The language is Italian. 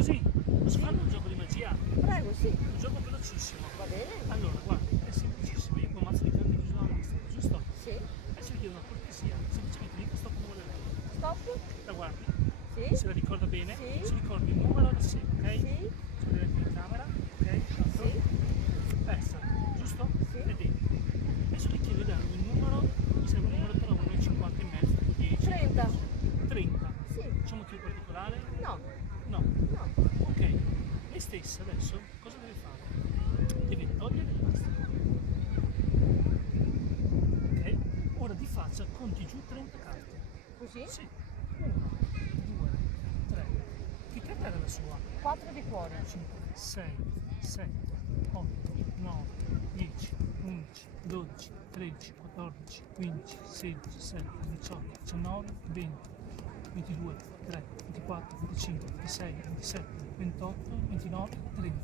così? Posso fare un gioco di magia? Prego, sì. Un gioco velocissimo. Va bene? Allora, guardi, è semplicissimo. Io con un mazzo di carte chiuso nella lista, giusto? Sì. Adesso vi chiedo una cortesia. Semplicemente mi dica stop come vuole lei. Stop? La guardi? Sì. Se la ricorda bene? Sì. Si ricordi il numero da sé, ok? Sì. Si vede la telecamera, ok? Esatto. Sì. Testa, giusto? Sì. E dentro. Adesso vi chiedo di darmi un numero, mi serve un numero tra 1 e 50 e mezzo, 10. 30. 30. Sì. C'è un motivo particolare? No. No. No. Ok. Lei stessa adesso cosa deve fare? Deve togliere il plastico. Ok? Ora di faccia conti giù 30 carte. Così? Sì. 1, 2, 3. Che carta era la sua? 4 di cuore. 5, 6, 7, 8, 9, 10, 11, 12, 13, 14, 15, 16, 17, 18, 19, 20, 22, 23, 24, 25, 26, 27, 28, 29, 30.